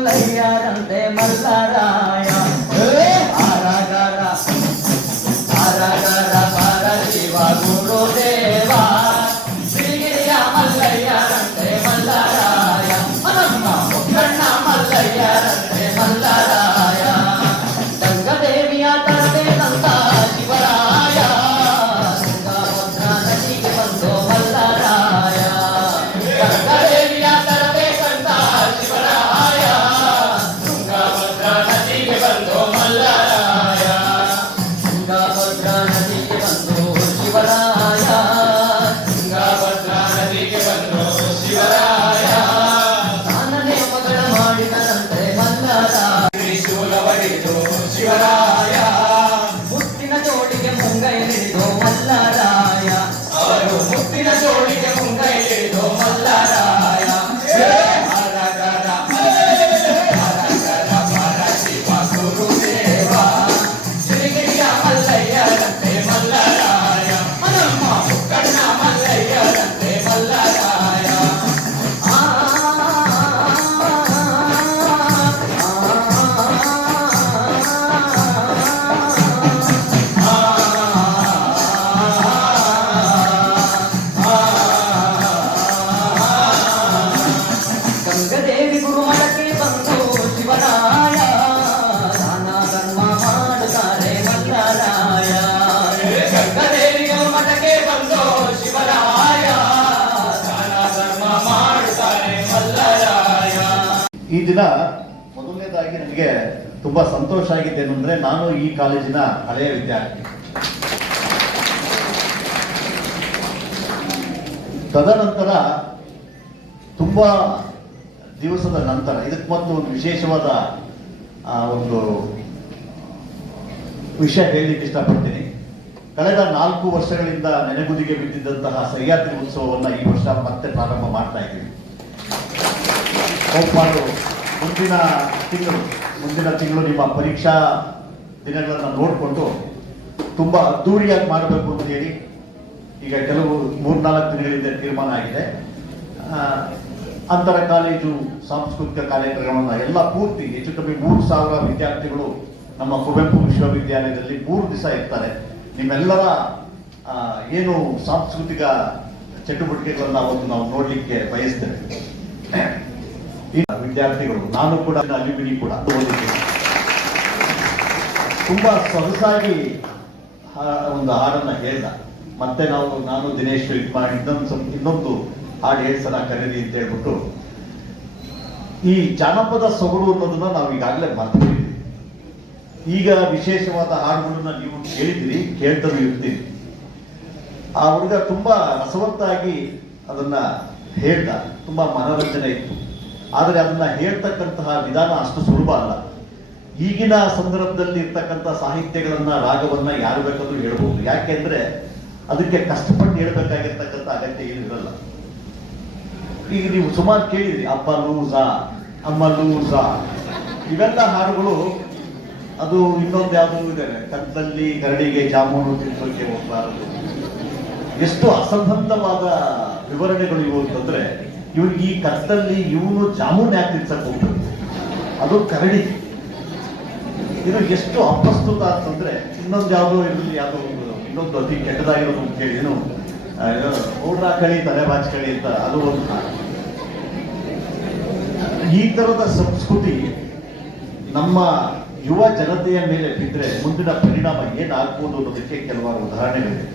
మల్లయ్యారంటే మల్లారాయ ఆరాగారా. ఆరాగారా పారశివ గురుదేవా. శ్రీగిరియా మల్లయ్యారంటే మల్లారాయ. మల్లయ్యారంటే మల్లారాయ. ದಿನ ಮೊದಲನೇದಾಗಿ ನನಗೆ ತುಂಬಾ ಸಂತೋಷ ಆಗಿದೆ ಅಂದ್ರೆ ನಾನು ಈ ಕಾಲೇಜಿನ ಹಳೆಯ ವಿದ್ಯಾರ್ಥಿ. ತದನಂತರ ತುಂಬಾ ದಿವಸದ ನಂತರ, ಇದಕ್ಕೆ ಮತ್ತು ಒಂದು ವಿಶೇಷವಾದ ಒಂದು ವಿಷಯ ಹೇಳಲಿಕ್ಕೆ ಇಷ್ಟಪಡ್ತೀನಿ. ಕಳೆದ ನಾಲ್ಕು ವರ್ಷಗಳಿಂದ ನೆನೆಗುದಿಗೆ ಬಿದ್ದಿದ್ದಂತಹ ಸಹ್ಯಾದ್ರಿ ಉತ್ಸವವನ್ನು ಈ ವರ್ಷ ಮತ್ತೆ ಪ್ರಾರಂಭ ಮಾಡ್ತಾ ಇದ್ದೀವಿ. ಮುಂದಿನ ತಿಂಗಳು ಮುಂದಿನ ತಿಂಗಳು ನಿಮ್ಮ ಪರೀಕ್ಷಾ ದಿನಗಳನ್ನು ನೋಡಿಕೊಂಡು ತುಂಬ ಅದ್ದೂರಿಯಾಗಿ ಮಾಡಬೇಕು ಅಂತ ಹೇಳಿ ಈಗ ಕೆಲವು ಮೂರ್ನಾಲ್ಕು ದಿನಗಳಿಂದ ತೀರ್ಮಾನ ಆಗಿದೆ. ಅಂತರ ಕಾಲೇಜು, ಸಾಂಸ್ಕೃತಿಕ ಕಾರ್ಯಕ್ರಮವನ್ನು ಎಲ್ಲ ಪೂರ್ತಿ, ಹೆಚ್ಚು ಕಮ್ಮಿ ಮೂರು ಸಾವಿರ ವಿದ್ಯಾರ್ಥಿಗಳು ನಮ್ಮ ಕುವೆಂಪು ವಿಶ್ವವಿದ್ಯಾಲಯದಲ್ಲಿ ಮೂರು ದಿವಸ ಇರ್ತಾರೆ. ನಿಮ್ಮೆಲ್ಲರ ಏನು ಸಾಂಸ್ಕೃತಿಕ ಚಟುವಟಿಕೆಗಳನ್ನು ಅವತ್ತು ನಾವು ನೋಡಲಿಕ್ಕೆ ಬಯಸ್ತೇವೆ. ವಿದ್ಯಾರ್ಥಿಗಳು, ನಾನು ಕೂಡ ಅಲ್ಲಿ ಕೂಡ ತುಂಬಾ ಸೊಗಸಾಗಿ ಒಂದು ಹಾಡನ್ನ ಹೇಳ್ದ. ಮತ್ತೆ ನಾವು, ನಾನು ದಿನೇಶ್ ಮಾಡಿ, ಇನ್ನೊಂದು ಇನ್ನೊಂದು ಹಾಡು ಹೇಳ್ಸಲ ಕರೀರಿ ಅಂತ ಹೇಳ್ಬಿಟ್ಟು. ಈ ಜಾನಪದ ಸೊಗಡು ಅನ್ನೋದನ್ನ ನಾವು ಈಗಾಗಲೇ ಮರ್ತು ಈಗ ವಿಶೇಷವಾದ ಹಾಡುಗಳನ್ನ ನೀವು ಕೇಳಿದಿರಿ ಕೇಳ್ತಾನು ಇರ್ತೀರಿ. ಆ ಹುಡುಗ ತುಂಬಾ ರಸವತ್ತಾಗಿ ಅದನ್ನ ಹೇಳ್ದ, ತುಂಬಾ ಮನೋರಂಜನೆ ಇತ್ತು. ಆದರೆ ಅದನ್ನ ಹೇಳ್ತಕ್ಕಂತಹ ವಿಧಾನ ಅಷ್ಟು ಸುಲಭ ಅಲ್ಲ. ಈಗಿನ ಸಂದರ್ಭದಲ್ಲಿ ಇರ್ತಕ್ಕಂಥ ಸಾಹಿತ್ಯಗಳನ್ನ, ರಾಗವನ್ನ ಯಾರು ಬೇಕಾದ್ರೂ ಹೇಳ್ಬೋದು. ಯಾಕೆಂದ್ರೆ ಅದಕ್ಕೆ ಕಷ್ಟಪಟ್ಟು ಹೇಳ್ಬೇಕಾಗಿರ್ತಕ್ಕಂಥ ಅಗತ್ಯ ಏನು ಇರಲ್ಲ. ಈಗ ನೀವು ಸುಮಾರು ಕೇಳಿದ್ರಿ ಅಪ್ಪ ಲೂಸ ಅಮ್ಮ ಲೂಸ ಇವೆಲ್ಲ ಹಾಡುಗಳು ಅದು ಇನ್ನೊಂದು ಯಾವುದು ಇದೆ ಕತ್ತಲ್ಲಿ ಕರಡಿಗೆ ಜಾಮೂನು ತಿನ್ಸೋಕೆ ಹೋಗ್ಬಾರದು. ಎಷ್ಟು ಅಸಂಬಂಧವಾದ ವಿವರಣೆಗಳು ಇವು ಅಂತಂದ್ರೆ ಇವನಿಗೆ ಈ ಕತ್ತಲ್ಲಿ ಇವನು ಜಾಮೂನ್ ಯಾಕೆ ತಿನ್ಸಕ್ ಹೋಗ್ಬೇಕು ಅದು ಕರಡಿ. ಇದು ಎಷ್ಟು ಅಪ್ರಸ್ತುತ ಅಂತಂದ್ರೆ ಇನ್ನೊಂದು ಯಾವುದೋ ಇರಲಿ, ಯಾವುದೋ ಒಂದು, ಇನ್ನೊಂದು ಅತಿ ಕೆಟ್ಟದಾಗಿರೋದು ಅಂತ ಹೇಳಿ ಏನು ಊಡ್ರ ಕಳಿ ತಲೆ ಬಾಚ್ಕಳಿ ಅಂತ ಅದು ಒಂದು. ಈ ತರದ ಸಂಸ್ಕೃತಿ ನಮ್ಮ ಯುವ ಜನತೆಯ ಮೇಲೆ ಬಿದ್ದರೆ ಮುಂದಿನ ಪರಿಣಾಮ ಏನಾಗ್ಬೋದು ಅನ್ನೋದಕ್ಕೆ ಕೆಲವಾರು ಉದಾಹರಣೆಗಳಿವೆ.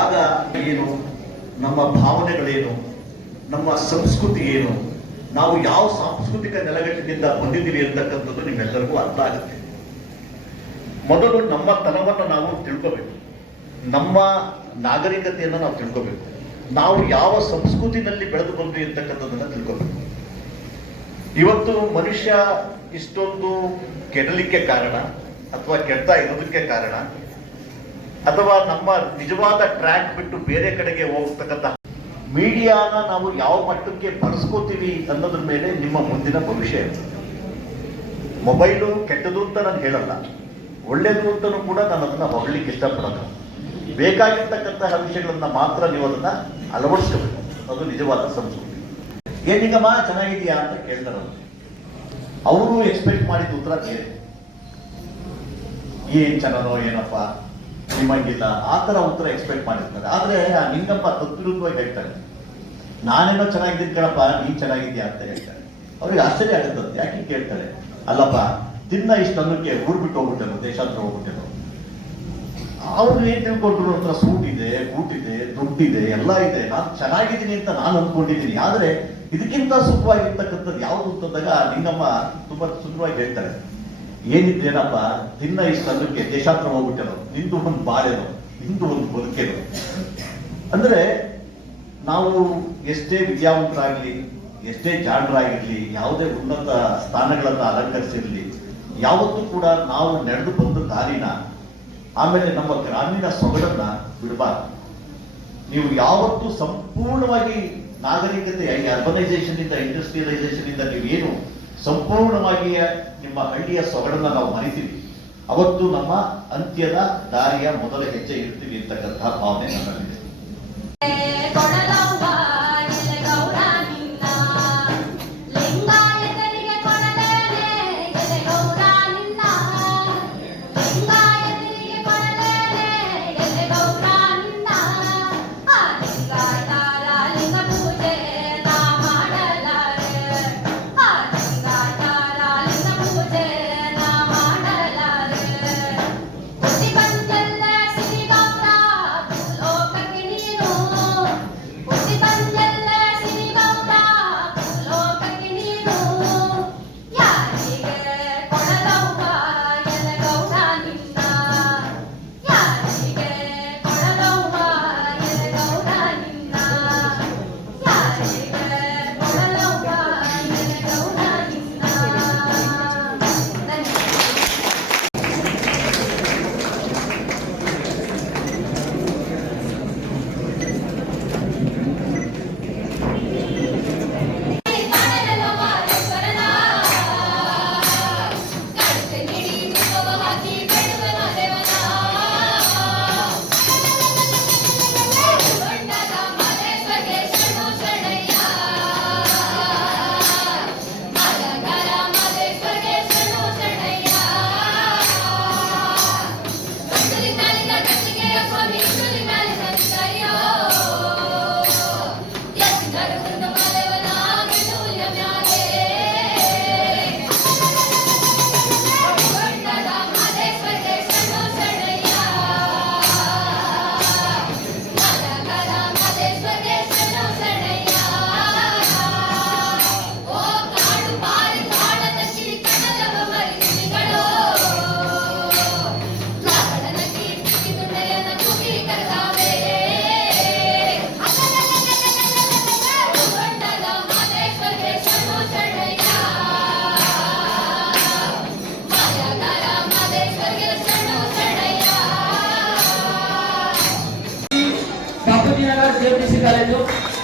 ಆಗ ಏನು, ನಮ್ಮ ಭಾವನೆಗಳೇನು ನಮ್ಮ ಸಂಸ್ಕೃತಿ ಏನು? ನಾವು ಯಾವ ಸಾಂಸ್ಕೃತಿಕ ನೆಲಗಟ್ಟಿನಿಂದ ಬಂದಿದ್ದೀವಿ ಅಂತಕ್ಕಂಥದ್ದು ನಿಮ್ಮೆಲ್ಲರಿಗೂ ಅರ್ಥ ಆಗುತ್ತೆ. ಮೊದಲು ನಮ್ಮ ತನವನ್ನು ನಾವು ತಿಳ್ಕೋಬೇಕು. ನಮ್ಮ ನಾಗರಿಕತೆಯನ್ನು ನಾವು ತಿಳ್ಕೋಬೇಕು. ನಾವು ಯಾವ ಸಂಸ್ಕೃತಿನಲ್ಲಿ ಬೆಳೆದು ಬಂದ್ವಿ ಅಂತಕ್ಕಂಥದ್ದನ್ನು ತಿಳ್ಕೋಬೇಕು. ಇವತ್ತು ಮನುಷ್ಯ ಇಷ್ಟೊಂದು ಕೆಡಲಿಕ್ಕೆ ಕಾರಣ ಅಥವಾ ಕೆಡ್ತಾ ಇರೋದಕ್ಕೆ ಕಾರಣ ಅಥವಾ ನಮ್ಮ ನಿಜವಾದ ಟ್ರ್ಯಾಕ್ ಬಿಟ್ಟು ಬೇರೆ ಕಡೆಗೆ ಹೋಗ್ತಕ್ಕಂಥ ಮೀಡಿಯಾನ ನಾವು ಯಾವ ಮಟ್ಟಕ್ಕೆ ಬಳಸ್ಕೋತೀವಿ ಅನ್ನೋದ್ರ ಮೇಲೆ ನಿಮ್ಮ ಮುಂದಿನ ಭವಿಷ್ಯ ಇರುತ್ತೆ. ಮೊಬೈಲು ಕೆಟ್ಟದು ಅಂತ ನಾನು ಹೇಳಲ್ಲ, ಒಳ್ಳೇದು ಅಂತಲೂ ಕೂಡ ನಾನು ಅದನ್ನ ಹೊಗಳಿಕ್ಕೆ ಇಷ್ಟಪಡೋದು ಬೇಕಾಗಿರ್ತಕ್ಕಂತಹ ವಿಷಯಗಳನ್ನ ಮಾತ್ರ ನೀವು ಅದನ್ನ ಅಳವಡಿಸ್ಕೋಬೇಕು. ಅದು ನಿಜವಾದ ಸಂಸ್ಕೃತಿ ಏನಿಗಮ್ಮ ಚೆನ್ನಾಗಿದೆಯಾ ಅಂತ ಕೇಳ್ತಾರ ಅವರು. ಎಕ್ಸ್ಪೆಕ್ಟ್ ಮಾಡಿದ ಉತ್ತರ ಬೇರೆ. ಏನ್ ಚೆನ್ನಾನೋ ಏನಪ್ಪ? ನಿಮಗಿಲ್ಲ ಆ ಥರ ಉತ್ತರ ಎಕ್ಸ್ಪೆಕ್ಟ್ ಮಾಡಿರ್ತಾರೆ. ಆದ್ರೆ ನಿಂಗಪ್ಪ ತದ್ವಿರುದ್ಧವಾಗಿ ಹೇಳ್ತಾರೆ. ನಾನೇನೋ ಚೆನ್ನಾಗಿದ್ದೀನಿ ಕಣಪ್ಪ, ನೀನ್ ಚೆನ್ನಾಗಿದ್ಯಾ ಅಂತ ಹೇಳ್ತಾರೆ. ಅವ್ರಿಗೆ ಆಶ್ಚರ್ಯ ಆಗುತ್ತೆ ಯಾಕೆ ಕೇಳ್ತಾರೆ? ಅಲ್ಲಪ್ಪ ತಿನ್ನ ಇಷ್ಟು ಅನ್ನಕ್ಕೆ ಊರ್ ಬಿಟ್ಟು ಹೋಗ್ಬಿಟ್ಟೆನು, ದೇಶಾಂತರ ಹೋಗ್ಬಿಟ್ಟೆನು? ಅವ್ರು ಏನ್ ತಿಳ್ಕೊಂಡ್ರು ಹತ್ರ ಸೂಟ್ ಇದೆ, ಬೂಟ್ ಇದೆ ದುಡ್ಡಿದೆ ಎಲ್ಲ ಇದೆ. ನಾನು ಚೆನ್ನಾಗಿದ್ದೀನಿ ಅಂತ ನಾನು ಅಂದ್ಕೊಂಡಿದ್ದೀನಿ. ಆದ್ರೆ ಇದಕ್ಕಿಂತ ಸುಖವಾಗಿರ್ತಕ್ಕಂಥದ್ದು ಯಾವುದು ಅಂತಂದಾಗ ಆ ಲಿಂಗಮ್ಮ ತುಂಬಾ ಸುಂದರವಾಗಿ ಹೇಳ್ತಾರೆ. ಏನಿದ್ದೇನಪ್ಪ ತಿನ್ನ ಇಷ್ಟು ಅನ್ನಕ್ಕೆ ದೇಶಾಂತರ ಹೋಗ್ಬಿಟ್ಟೆನು ನಿಂದು ಒಂದು ಬಾಳೆನು ನಿಂದು ಒಂದು ಬದುಕೇನು ಅಂದ್ರೆ ನಾವು ಎಷ್ಟೇ ವಿದ್ಯಾವಂತರಾಗ್ಲಿ, ಎಷ್ಟೇ ಜಾಣರಾಗಿರ್ಲಿ, ಯಾವುದೇ ಉನ್ನತ ಸ್ಥಾನಗಳನ್ನ ಅಲಂಕರಿಸಿರ್ಲಿ, ಯಾವತ್ತೂ ಕೂಡ ನಾವು ನಡೆದು ಬಂದ ದಾರಿನ, ಆಮೇಲೆ ನಮ್ಮ ಗ್ರಾಮೀಣ ಸೊಗಡನ್ನ ಬಿಡಬಾರ್ದು. ನೀವು ಯಾವತ್ತೂ ಸಂಪೂರ್ಣವಾಗಿ ನಾಗರಿಕತೆ ಅರ್ಬನೈಸೇಷನ್ ಇಂದ ಇಂಡಸ್ಟ್ರಿಯಲೈಸೇಷನ್ ಇಂದ ನೀವೇನು ಸಂಪೂರ್ಣವಾಗಿ ನಿಮ್ಮ ಹಳ್ಳಿಯ ಸೊಗಡನ್ನ ನಾವು ಮರಿತೀವಿ. ಅವತ್ತು ನಮ್ಮ ಅಂತ್ಯದ ದಾರಿಯ ಮೊದಲ ಹೆಜ್ಜೆ ಇರ್ತೀವಿ ಅಂತಕ್ಕಂತಹ ಭಾವನೆ ನನ್ನಲ್ಲಿದೆ ಜೆಪಿಸಿ ಕಾಲೇಜು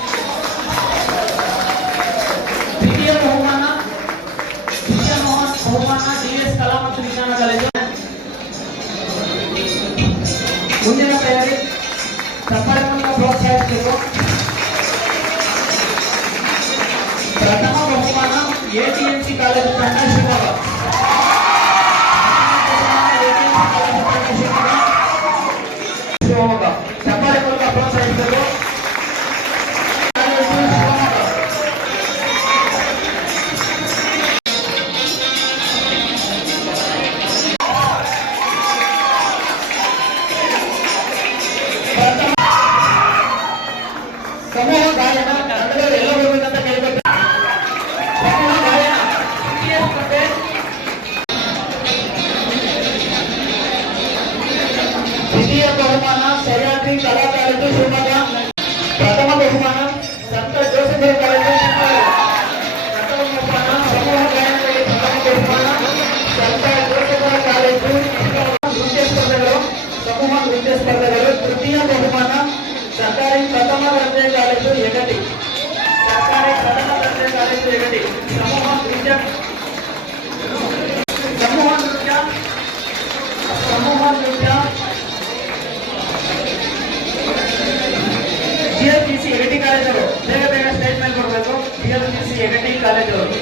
ಡಿಗ್ನಿಟಿ ಕಾಲೇಜ್ ಅವರು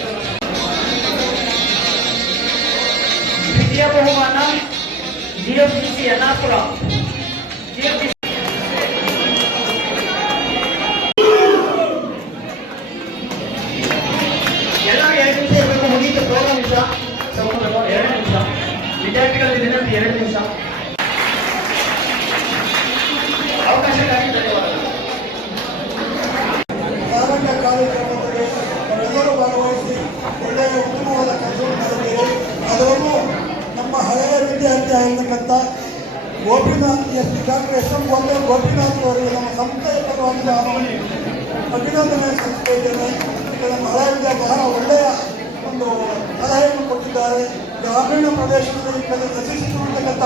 ದ್ವಿತೀಯ ಬಹುಮಾನ ಜಿಎಫ್ಡಿಸಿ ಯನ್ನಾಪುರ ಜಿಎಫ್ಡಿಸಿ ಪ್ರದೇಶದಲ್ಲಿ ನಶಿಸಿಕೊಂಡಿರ್ತಕ್ಕಂಥ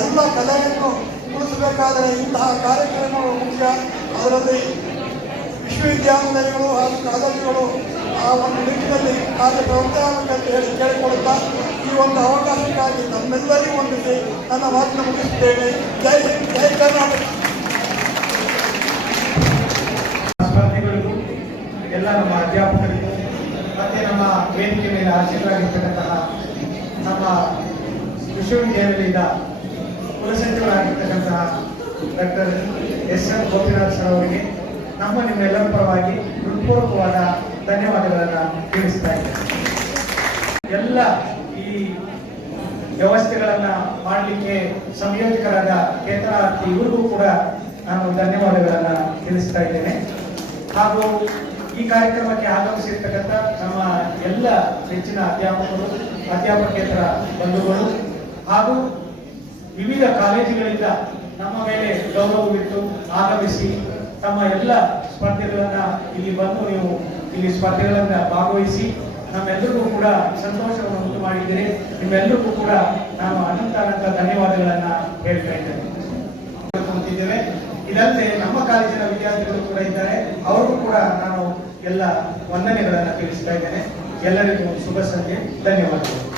ಎಲ್ಲ ಕಲೆಯನ್ನು ಉಳಿಸಬೇಕಾದರೆ ಇಂತಹ ಕಾರ್ಯಕ್ರಮಗಳು ಮುಖ್ಯ. ಅದರಲ್ಲಿ ವಿಶ್ವವಿದ್ಯಾನಿಲಯಗಳು ಹಾಗೂ ಕಾಲೇಜುಗಳು ಆ ಒಂದು ನಿಟ್ಟಿನಲ್ಲಿ ಕಾರ್ಯಪ್ರವೃತ್ತವಾಗಬೇಕಂತ ಹೇಳಿ ಕೇಳಿಕೊಳ್ಳುತ್ತಾ ಈ ಒಂದು ಅವಕಾಶಕ್ಕಾಗಿ ನಮ್ಮೆಲ್ಲರಿಗೂ ಹೊಂದಿಸಿ ನನ್ನ ಮಾತನ್ನು ಮುಗಿಸುತ್ತೇನೆ. ಜೈ ಹಿಂದ್, ಜೈ ಕರ್ನಾಟಕ. ಎಲ್ಲ ನಮ್ಮ ಅಧ್ಯಾಪಕರಿಗೂ, ಮತ್ತೆ ನಮ್ಮ ವೇದಿಕೆ ಮೇಲೆ ಆಶೀರ್ವಾಗಿರ್ತಕ್ಕಂತಹ ನಮ್ಮ ವಿಶ್ವವಿದ್ಯಾಲಯದ ಕುಲಸಚಿವರಾಗಿರ್ತಕ್ಕಂತಹ doctor S M Gopinath sir ಅವರಿಗೆ ನಮ್ಮ ನಿಮ್ಮೆಲ್ಲರ ಪರವಾಗಿ ಹೃತ್ಪೂರ್ವಕವಾದ ಧನ್ಯವಾದಗಳನ್ನು ತಿಳಿಸ್ತಾ ಇದ್ದೇನೆ. ಎಲ್ಲ ಈ ವ್ಯವಸ್ಥೆಗಳನ್ನು ಮಾಡಲಿಕ್ಕೆ ಸಂಯೋಜಕರಾದ ಕೇತನಾರ್ಥಿ ಇವ್ರಿಗೂ ಕೂಡ ನಾನು ಧನ್ಯವಾದಗಳನ್ನು ತಿಳಿಸ್ತಾ ಇದ್ದೇನೆ. ಹಾಗೂ ಈ ಕಾರ್ಯಕ್ರಮಕ್ಕೆ ಆಗಮಿಸಿರ್ತಕ್ಕಂಥ ನಮ್ಮ ಎಲ್ಲ ಹೆಚ್ಚಿನ ಅಧ್ಯಾಪಕರು ಅಧ್ಯಾಪಕೇತರ ಬಂಧುಗಳು ಹಾಗೂ ವಿವಿಧ ಕಾಲೇಜುಗಳಿಂದ ನಮ್ಮ ಮೇಲೆ ಗೌರವವಿಟ್ಟು ಆಗಮಿಸಿ ತಮ್ಮ ಎಲ್ಲ ಸ್ಪರ್ಧೆಗಳನ್ನ ಇಲ್ಲಿ ಬಂದು ನೀವು ಇಲ್ಲಿ ಸ್ಪರ್ಧೆಗಳನ್ನ ಭಾಗವಹಿಸಿ ನಮ್ಮೆಲ್ಲರಿಗೂ ಕೂಡ ಸಂತೋಷವನ್ನು ಉಂಟು ಮಾಡಿದ್ದೀರಿ. ನಿಮ್ಮೆಲ್ಲರಿಗೂ ಕೂಡ ನಾನು ಅನಂತ ಅನಂತ ಧನ್ಯವಾದಗಳನ್ನ ಹೇಳ್ತಾ ಇದ್ದೇನೆ. ಇದಲ್ಲದೆ ನಮ್ಮ ಕಾಲೇಜಿನ ವಿದ್ಯಾರ್ಥಿಗಳು ಕೂಡ ಇದ್ದಾರೆ. ಅವ್ರಿಗೂ ಕೂಡ ನಾನು ಎಲ್ಲ ವಂದನೆಗಳನ್ನ ತಿಳಿಸ್ತಾ ಇದ್ದೇನೆ. ಎಲ್ಲರಿಗೂ ಶುಭ ಸಂಜೆ. ಧನ್ಯವಾದಗಳು.